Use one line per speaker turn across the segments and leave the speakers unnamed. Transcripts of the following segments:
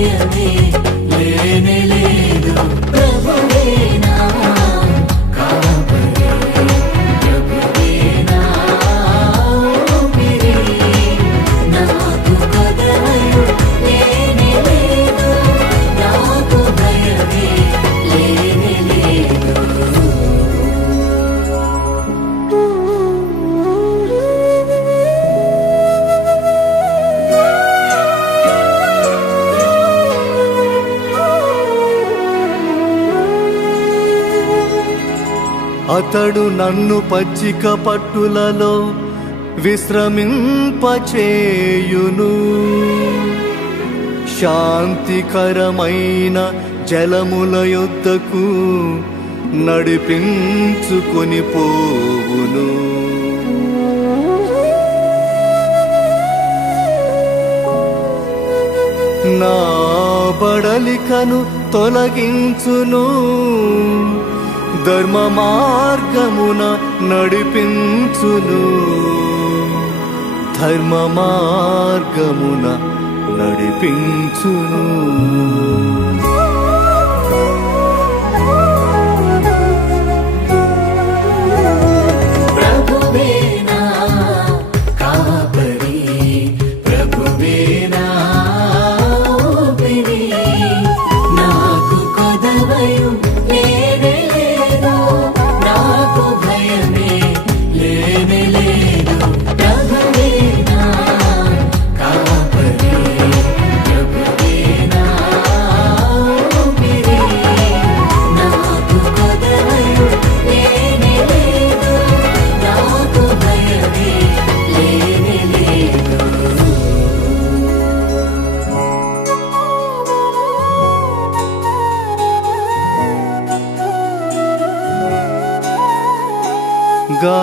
yeah.
అతడు నన్ను పచ్చిక పట్టులలో విశ్రమింపచేయును. శాంతికరమైన జలముల యొద్దకు నడిపించుకొని పోవును. నా బడలికను తొలగించును. ధర్మ మార్గమున నడిపించును. ధర్మ మార్గమున నడిపించును.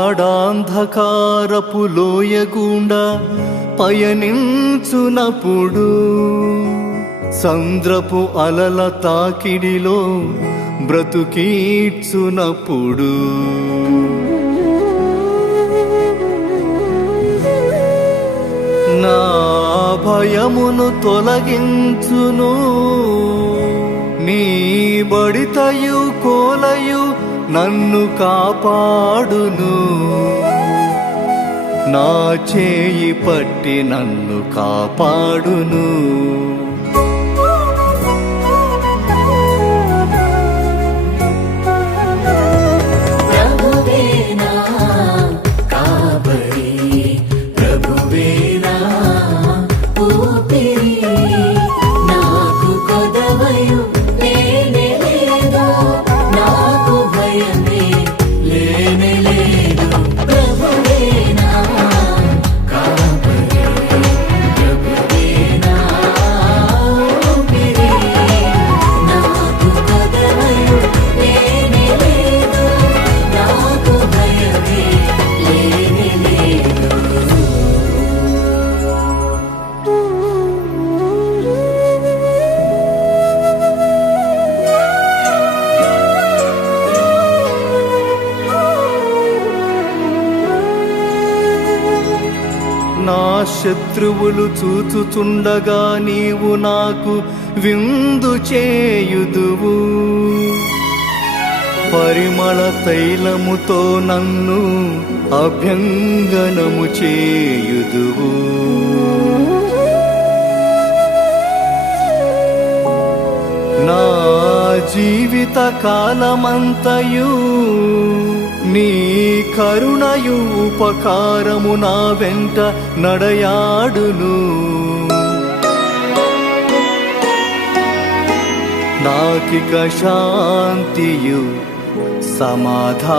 గాఢాంధకారపు లోయగుండా పయనించునప్పుడు సంద్రపు అలల తాకిడిలో బ్రతుకీడ్చునప్పుడు. నా భయమును తొలగించును నీ బడితయు కోలయు నన్ను కాపాడును. నా చేయి పట్టి నన్ను కాపాడును. నా శత్రువులు చూచుచుండగా నీవు నాకు విందు చేయుదువు. పరిమళ తైలముతో నన్ను అభ్యంగనము చేయుదువు. నా జీవిత కాలమంతయూ నీ కరుణయు ఉపకారము నా వెంట నడయాడును. నాకిక శాంతియు సమాధానము.